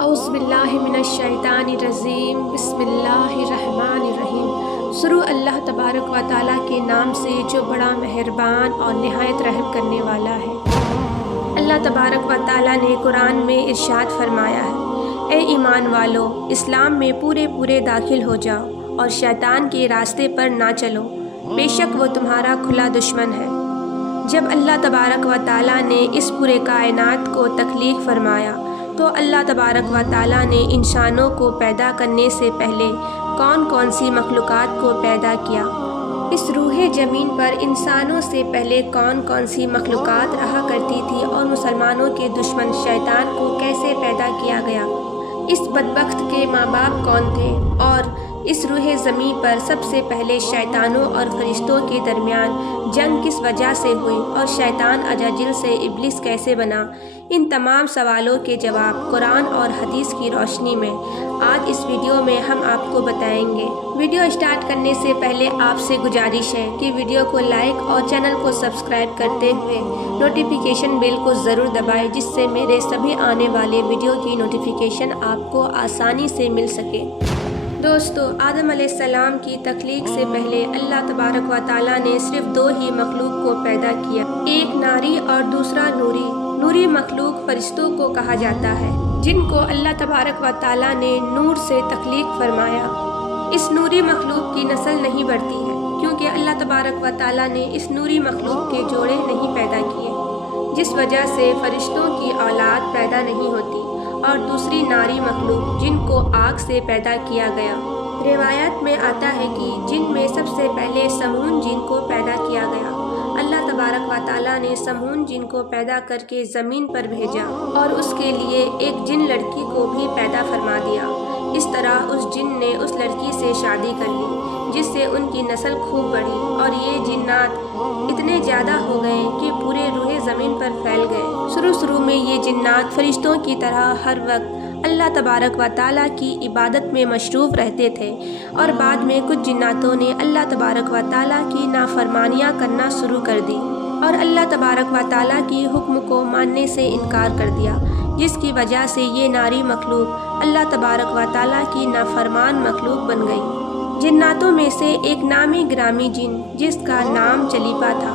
اعوذ باللہ من الشیطان الرجیم بسم اللہ الرحمن الرحیم۔ شروع اللہ تبارک و تعالیٰ کے نام سے جو بڑا مہربان اور نہایت رحم کرنے والا ہے۔ اللہ تبارک و تعالیٰ نے قرآن میں ارشاد فرمایا ہے، اے ایمان والو، اسلام میں پورے داخل ہو جاؤ اور شیطان کے راستے پر نہ چلو، بے شک وہ تمہارا کھلا دشمن ہے۔ جب اللہ تبارک و تعالیٰ نے اس پورے کائنات کو تخلیق فرمایا تو اللہ تبارک و تعالیٰ نے انسانوں کو پیدا کرنے سے پہلے کون سی مخلوقات کو پیدا کیا۔ اس روح زمین پر انسانوں سے پہلے کون سی مخلوقات رہا کرتی تھی اور مسلمانوں کے دشمن شیطان کو کیسے پیدا کیا گیا، اس بدبخت کے ماں باپ کون تھے، اور اس روح زمین پر سب سے پہلے شیطانوں اور فرشتوں کے درمیان جنگ کس وجہ سے ہوئی اور شیطان اجاجل سے ابلیس کیسے بنا، ان تمام سوالوں کے جواب قرآن اور حدیث کی روشنی میں آج اس ویڈیو میں ہم آپ کو بتائیں گے۔ ویڈیو اسٹارٹ کرنے سے پہلے آپ سے گزارش ہے کہ ویڈیو کو لائک اور چینل کو سبسکرائب کرتے ہوئے نوٹیفیکیشن بیل کو ضرور دبائیں، جس سے میرے سبھی آنے والے ویڈیو کی نوٹیفیکیشن آپ کو آسانی سے مل سکے۔ دوستو، آدم علیہ السلام کی تخلیق سے پہلے اللہ تبارک و تعالیٰ نے صرف دو ہی مخلوق کو پیدا کیا، ایک ناری اور دوسرا نوری۔ نوری مخلوق فرشتوں کو کہا جاتا ہے، جن کو اللہ تبارک و تعالیٰ نے نور سے تخلیق فرمایا۔ اس نوری مخلوق کی نسل نہیں بڑھتی ہے کیونکہ اللہ تبارک و تعالیٰ نے اس نوری مخلوق کے جوڑے نہیں پیدا کیے، جس وجہ سے فرشتوں کی اولاد پیدا نہیں ہوتی۔ اور دوسری ناری مخلوق جن کو آگ سے پیدا کیا گیا۔ روایت میں آتا ہے کہ جن میں سب سے پہلے سمون جن کو پیدا کیا گیا۔ اللہ تبارک و تعالیٰ نے سمون جن کو پیدا کر کے زمین پر بھیجا اور اس کے لیے ایک جن لڑکی کو بھی پیدا فرما دیا۔ اس طرح اس جن نے اس لڑکی سے شادی کر لی، جس سے ان کی نسل خوب بڑھی، اور یہ جنات اتنے زیادہ ہو گئے کہ پورے روح زمین پر پھیل گئے۔ شروع میں یہ جنات فرشتوں کی طرح ہر وقت اللہ تبارک و تعالیٰ کی عبادت میں مصروف رہتے تھے، اور بعد میں کچھ جناتوں نے اللہ تبارک و تعالیٰ کی نافرمانیاں کرنا شروع کر دی اور اللہ تبارک و تعالیٰ کی حکم کو ماننے سے انکار کر دیا، جس کی وجہ سے یہ ناری مخلوق اللہ تبارک و تعالیٰ کی نافرمان مخلوق بن گئی۔ جناتوں میں سے ایک نامی گرامی جن جس کا نام چلیپا تھا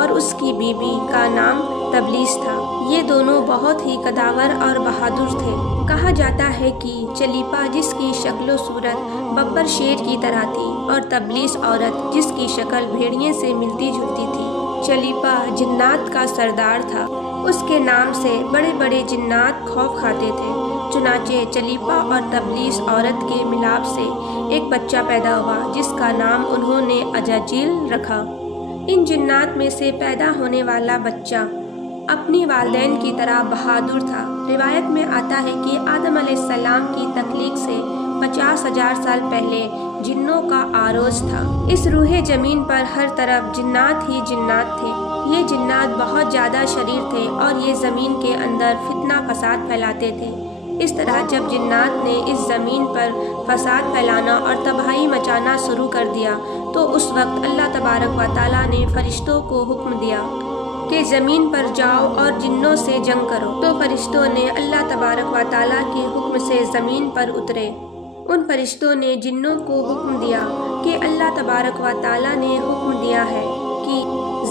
اور اس کی بیوی کا نام تبلیس تھا، یہ دونوں بہت ہی قداور اور بہادر تھے۔ کہا جاتا ہے کہ چلیپا، جس کی شکل و صورت ببر شیر کی طرح تھی، اور تبلیس عورت جس کی شکل بھیڑیے سے ملتی جلتی تھی۔ چلیپا جنات کا سردار تھا، اس کے نام سے بڑے جنات خوف کھاتے تھے۔ چنانچہ چلیپا اور تبلیس عورت کے ملاپ سے ایک بچہ پیدا ہوا، جس کا نام انہوں نے اجاجیل رکھا۔ ان جنات میں سے پیدا ہونے والا بچہ اپنی والدین کی طرح بہادر تھا۔ روایت میں آتا ہے کہ آدم علیہ السلام کی تخلیق سے 50,000 سال پہلے جنوں کا آروز تھا۔ اس روح زمین پر ہر طرف جنات ہی جنات تھے۔ یہ جنات بہت زیادہ شریر تھے اور یہ زمین کے اندر فتنہ فساد پھیلاتے تھے۔ اس طرح جب جنات نے اس زمین پر فساد پھیلانا اور تباہی مچانا شروع کر دیا تو اس وقت اللہ تبارک و تعالیٰ نے فرشتوں کو حکم دیا کہ زمین پر جاؤ اور جنوں سے جنگ کرو۔ تو فرشتوں نے اللہ تبارک و تعالیٰ کے حکم سے زمین پر اترے۔ ان فرشتوں نے جنوں کو حکم دیا کہ اللہ تبارک و تعالیٰ نے حکم دیا ہے کہ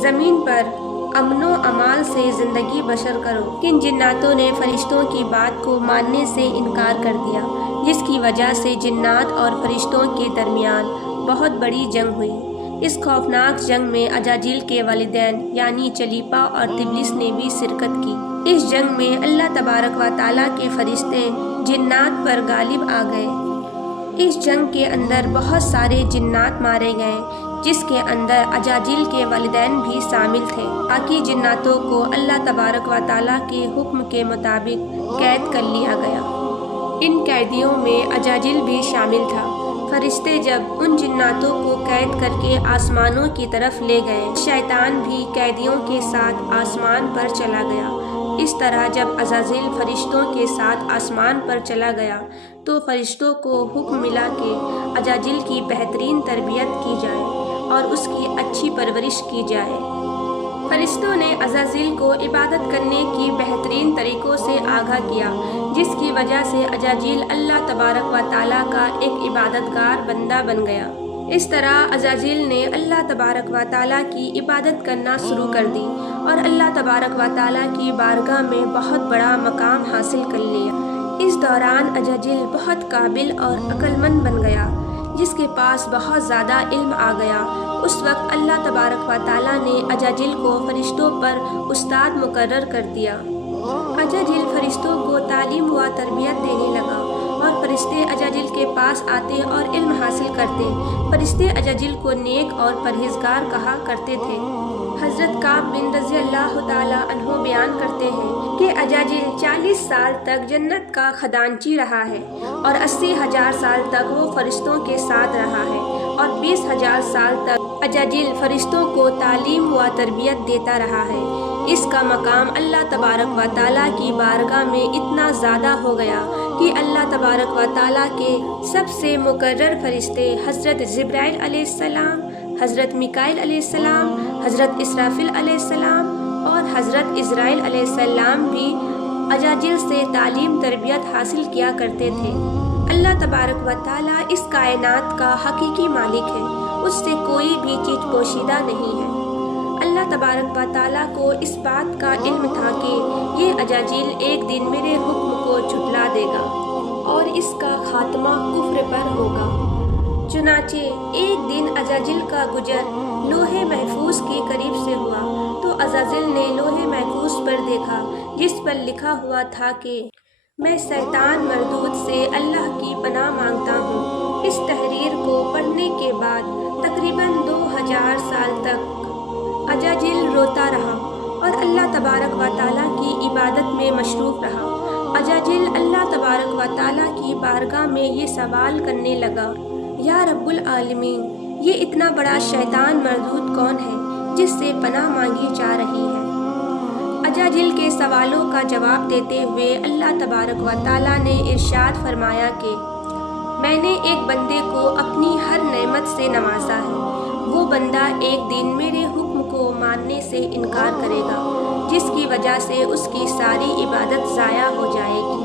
زمین پر امن و امان سے زندگی بسر کرو۔ کن جناتوں نے فرشتوں کی بات کو ماننے سے انکار کر دیا، جس کی وجہ سے جنات اور فرشتوں کے درمیان بہت بڑی جنگ ہوئی۔ اس خوفناک جنگ میں اجاجیل کے والدین یعنی چلیپا اور تبلیس نے بھی شرکت کی۔ اس جنگ میں اللہ تبارک و تعالیٰ کے فرشتے جنات پر غالب آ گئے۔ اس جنگ کے اندر بہت سارے جنات مارے گئے، جس کے اندر اجاجیل کے والدین بھی شامل تھے۔ باقی جناتوں کو اللہ تبارک و تعالیٰ کے حکم کے مطابق قید کر لیا گیا۔ ان قیدیوں میں اجاجیل بھی شامل تھا۔ فرشتے جب ان جناتوں کو قید کر کے آسمانوں کی طرف لے گئے، شیطان بھی قیدیوں کے ساتھ آسمان پر چلا گیا۔ اس طرح جب عزازیل فرشتوں کے ساتھ آسمان پر چلا گیا تو فرشتوں کو حکم ملا کہ عزازیل کی بہترین تربیت کی جائے اور اس کی اچھی پرورش کی جائے۔ فرشتوں نے عزازیل کو عبادت کرنے کی بہترین طریقوں سے آگاہ کیا، جس کی وجہ سے عزازیل اللہ تبارک و تعالیٰ کا ایک عبادتگار بندہ بن گیا۔ اس طرح عزازیل نے اللہ تبارک و تعالیٰ کی عبادت کرنا شروع کر دی اور اللہ تبارک و تعالیٰ کی بارگاہ میں بہت بڑا مقام حاصل کر لیا۔ اس دوران عزازیل بہت قابل اور عقل مند بن گیا، جس کے پاس بہت زیادہ علم آ گیا۔ اس وقت اللہ تبارک و تعالیٰ نے عزازیل کو فرشتوں پر استاد مقرر کر دیا۔ عزازیل فرشتوں کو تعلیم و تربیت دینے لگا اور فرشتے عزازیل کے پاس آتے اور علم حاصل کرتے۔ فرشتے عزازیل کو نیک اور پرہیزگار کہا کرتے تھے۔ حضرت کعب بن رضی اللہ تعالیٰ عنہ بیان کرتے ہیں کہ عزازیل 40 سال تک جنت کا خزانچی رہا ہے اور 80,000 سال تک وہ فرشتوں کے ساتھ رہا ہے اور 20,000 سال تک عزازیل فرشتوں کو تعلیم و تربیت دیتا رہا ہے۔ اس کا مقام اللہ تبارک و تعالیٰ کی بارگاہ میں اتنا زیادہ ہو گیا کہ اللہ تبارک و تعالیٰ کے سب سے مقرر فرشتے حضرت جبرائیل علیہ السلام، حضرت میکائیل علیہ السلام، حضرت اسرافیل علیہ السلام اور حضرت عزرائیل علیہ السلام بھی عزازیل سے تعلیم تربیت حاصل کیا کرتے تھے۔ اللہ تبارک و تعالیٰ اس کائنات کا حقیقی مالک ہے، اس سے کوئی بھی چیز پوشیدہ نہیں ہے۔ اللہ تبارک و تعالیٰ کو اس بات کا علم تھا کہ یہ عزازیل ایک دن میرے حکم کو جھٹلا دے گا اور اس کا خاتمہ کفر پر ہوگا۔ چنانچہ ایک دن عزازیل کا گزر لوح محفوظ کے قریب سے ہوا تو عزازیل نے لوح محفوظ پر دیکھا جس پر لکھا ہوا تھا کہ میں شیطان مردود سے اللہ کی پناہ مانگتا ہوں۔ اس تحریر کو پڑھنے کے بعد تقریباً 2000 سال تک عزازیل روتا رہا اور اللہ تبارک و تعالیٰ کی عبادت میں مصروف رہا۔ عزازیل اللہ تبارک و تعالیٰ کی بارگاہ میں یہ سوال کرنے لگا، یا رب العالمین، یہ اتنا بڑا شیطان مردود کون ہے جس سے پناہ مانگی جا رہی ہے؟ عزازیل کے سوالوں کا جواب دیتے ہوئے اللہ تبارک و تعالیٰ نے ارشاد فرمایا کہ میں نے ایک بندے کو اپنی ہر نعمت سے نوازا ہے۔ وہ بندہ ایک دن میرے حکم کو ماننے سے انکار کرے گا، جس کی وجہ سے اس کی ساری عبادت ضائع ہو جائے گی۔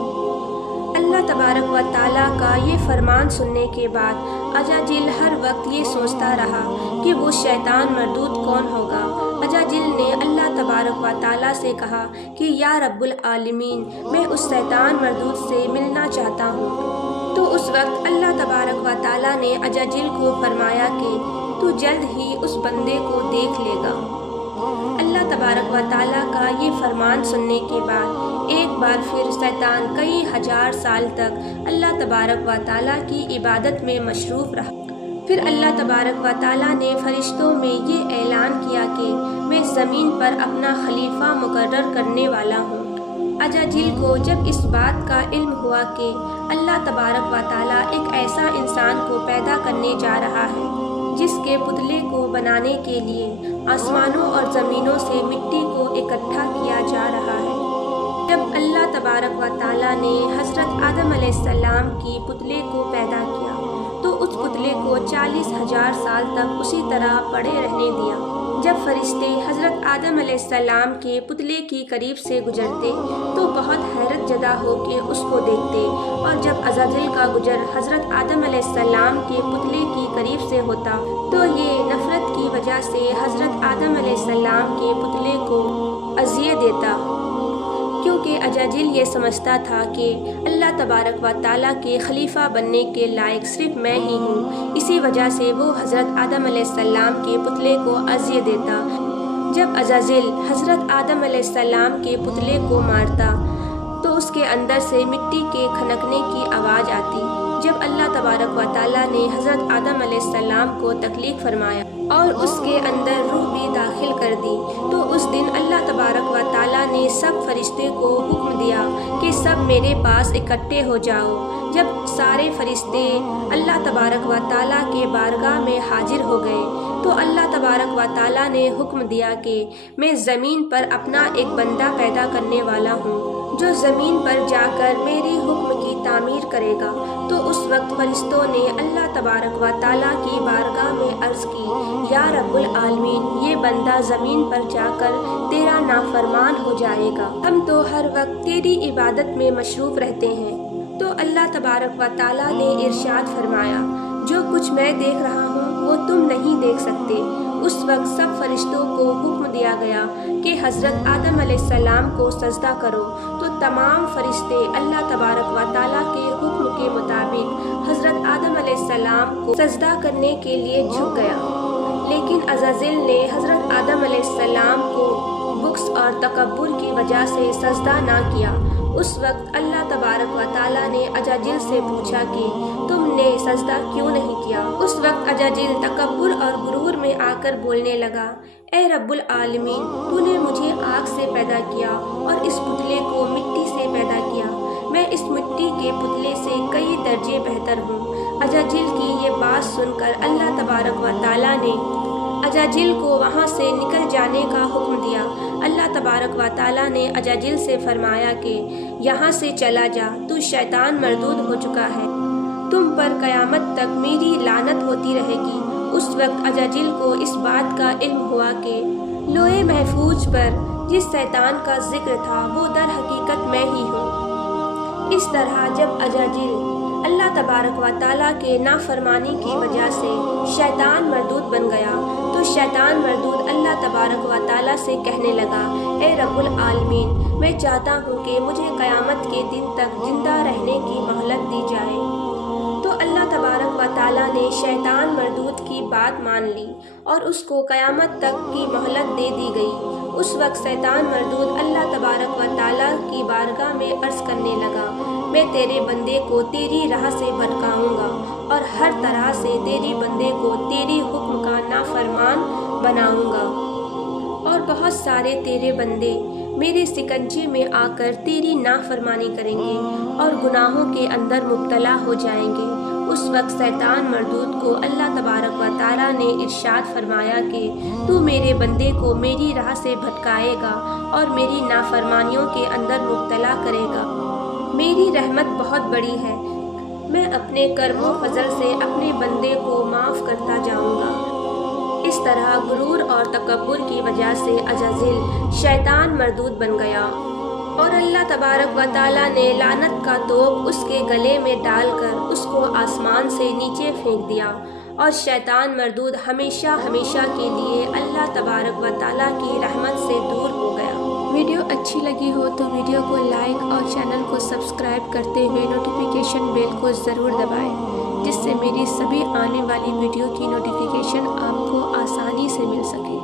اللہ تبارک و تعالیٰ کا یہ فرمان سننے کے بعد عزازیل ہر وقت یہ سوچتا رہا کہ وہ شیطان مردود کون ہوگا۔ عزازیل نے اللہ تبارک و تعالیٰ سے کہا کہ یا رب العالمین، میں اس شیطان مردود سے ملنا چاہتا ہوں۔ تو اس وقت اللہ تبارک و تعالیٰ نے عزازیل کو فرمایا کہ تو جلد ہی اس بندے کو دیکھ لے گا۔ اللہ تبارک و تعالیٰ کا یہ فرمان سننے کے بعد ایک بار پھر شیطان کئی ہزار سال تک اللہ تبارک و تعالیٰ کی عبادت میں مصروف رہا۔ پھر اللہ تبارک و تعالیٰ نے فرشتوں میں یہ اعلان کیا کہ میں زمین پر اپنا خلیفہ مقرر کرنے والا ہوں۔ عزازیل کو جب اس بات کا علم ہوا کہ اللہ تبارک و تعالیٰ ایک ایسا انسان کو پیدا کرنے جا رہا ہے جس کے پتلے کو بنانے کے لیے آسمانوں اور زمینوں سے مٹی کو اکٹھا کیا جا رہا ہے۔ جب اللہ تبارک و تعالیٰ نے حضرت آدم علیہ السلام کی پتلے کو پیدا کیا تو اس پتلے کو 40,000 سال تک اسی طرح پڑے رہنے دیا۔ جب فرشتے حضرت آدم علیہ السلام کے پتلے کی قریب سے گزرتے تو بہت حیرت زدہ ہو کے اس کو دیکھتے، اور جب عزازیل کا گزر حضرت آدم علیہ السلام کے پتلے کی قریب سے ہوتا تو یہ نفرت کی وجہ سے حضرت آدم علیہ السلام کے پتلے کو اذیت دیتا، کیونکہ عزازیل یہ سمجھتا تھا کہ اللہ تبارک و تعالیٰ کے خلیفہ بننے کے لائق صرف میں ہی ہوں۔ اسی وجہ سے وہ حضرت آدم علیہ السلام کے پتلے کو اذیت دیتا۔ جب عزازیل حضرت آدم علیہ السلام کے پتلے کو مارتا تو اس کے اندر سے مٹی کے کھنکنے کی آواز آتی۔ جب اللہ تبارک و تعالیٰ نے حضرت آدم علیہ السلام کو تخلیق فرمایا اور اس کے اندر روح بھی داخل کر دی تو اس دن اللہ تبارک و تعالیٰ نے سب فرشتے کو حکم دیا کہ سب میرے پاس اکٹھے ہو جاؤ۔ جب سارے فرشتے اللہ تبارک و تعالیٰ کے بارگاہ میں حاضر ہو گئے تو اللہ تبارک و تعالیٰ نے حکم دیا کہ میں زمین پر اپنا ایک بندہ پیدا کرنے والا ہوں جو زمین پر جا کر میری حکم کی تعمیر کرے گا۔ تو اس وقت فرشتوں نے اللہ تبارک و تعالیٰ کی بارگاہ میں عرض کی، یا رب العالمین، یہ بندہ زمین پر جا کر تیرا نافرمان ہو جائے گا، ہم تو ہر وقت تیری عبادت میں مصروف رہتے ہیں۔ تو اللہ تبارک و تعالیٰ نے ارشاد فرمایا، جو کچھ میں دیکھ رہا ہوں وہ تم نہیں دیکھ سکتے۔ اس وقت سب فرشتوں کو حکم دیا گیا کہ حضرت آدم علیہ السلام کو سجدہ کرو، تو تمام فرشتے اللہ تبارک و تعالیٰ کے حکم کے مطابق حضرت آدم علیہ السلام کو سجدہ کرنے کے لیے جھک گیا، لیکن عزازیل نے حضرت آدم علیہ السلام کو بخس اور تکبر کی وجہ سے سجدہ نہ کیا۔ اس وقت اللہ تبارک و تعالیٰ نے عزازیل سے پوچھا کہ تم نے سجدہ کیوں نہیں کیا؟ اس وقت عزازیل تکبر اور غرور میں آ کر بولنے لگا، اے رب العالمین، تو نے مجھے آگ سے پیدا کیا اور اس پتلے کو مٹی سے پیدا کیا، میں اس مٹی کے پتلے سے کئی درجے بہتر ہوں۔ عزازیل کی یہ بات سن کر اللہ تبارک و تعالیٰ نے عزازیل کو وہاں سے نکل جانے کا حکم دیا۔ اللہ تبارک و تعالیٰ نے عزازیل سے فرمایا کہ یہاں سے چلا جا، تو شیطان مردود ہو چکا ہے، تم پر قیامت تک میری لعنت ہوتی رہے گی۔ اس وقت عزازیل کو اس بات کا علم ہوا کہ لوح محفوظ پر جس شیطان کا ذکر تھا وہ در حقیقت میں ہی ہوں۔ اس طرح جب عزازیل اللہ تبارک و تعالیٰ کے نافرمانی کی وجہ سے شیطان مردود بن گیا، تو شیطان مردود اللہ تبارک و تعالیٰ سے کہنے لگا، اے رب العالمین، میں چاہتا ہوں کہ مجھے قیامت کے دن تک زندہ رہنے کی مہلت دی جائے۔ تو اللہ تبارک و تعالیٰ نے شیطان مردود کی بات مان لی اور اس کو قیامت تک کی مہلت دے دی گئی۔ اس وقت شیطان مردود اللہ تبارک و تعالیٰ کی بارگاہ میں عرض کرنے لگا، میں تیرے بندے کو تیری راہ سے بھٹکاؤں گا اور ہر طرح سے تیری بندے کو تیری حکم کا نافرمان بناؤں گا، اور بہت سارے تیرے بندے میرے سکنجے میں آ کر تیری نافرمانی کریں گے اور گناہوں کے اندر مبتلا ہو جائیں گے۔ اس وقت شیطان مردود کو اللہ تبارک و تعالیٰ نے ارشاد فرمایا کہ تو میرے بندے کو میری راہ سے بھٹکائے گا اور میری نافرمانیوں کے اندر مبتلا کرے گا۔ میری رحمت بہت بڑی ہے، میں اپنے کرم و فضل سے اپنے بندے کو معاف کرتا جاؤں گا۔ اس طرح غرور اور تکبر کی وجہ سے عزازیل شیطان مردود بن گیا، اور اللہ تبارک و تعالیٰ نے لعنت کا توپ اس کے گلے میں ڈال کر اس کو آسمان سے نیچے پھینک دیا، اور شیطان مردود ہمیشہ ہمیشہ کے لیے اللہ تبارک و تعالیٰ کی رحمت سے دور ہو گیا۔ ویڈیو اچھی لگی ہو تو ویڈیو کو لائک اور چینل کو سبسکرائب کرتے ہوئے نوٹیفیکیشن بیل کو ضرور دبائیں، جس سے میری سبھی آنے والی ویڈیو کی نوٹیفیکیشن آپ کو آسانی سے مل سکے۔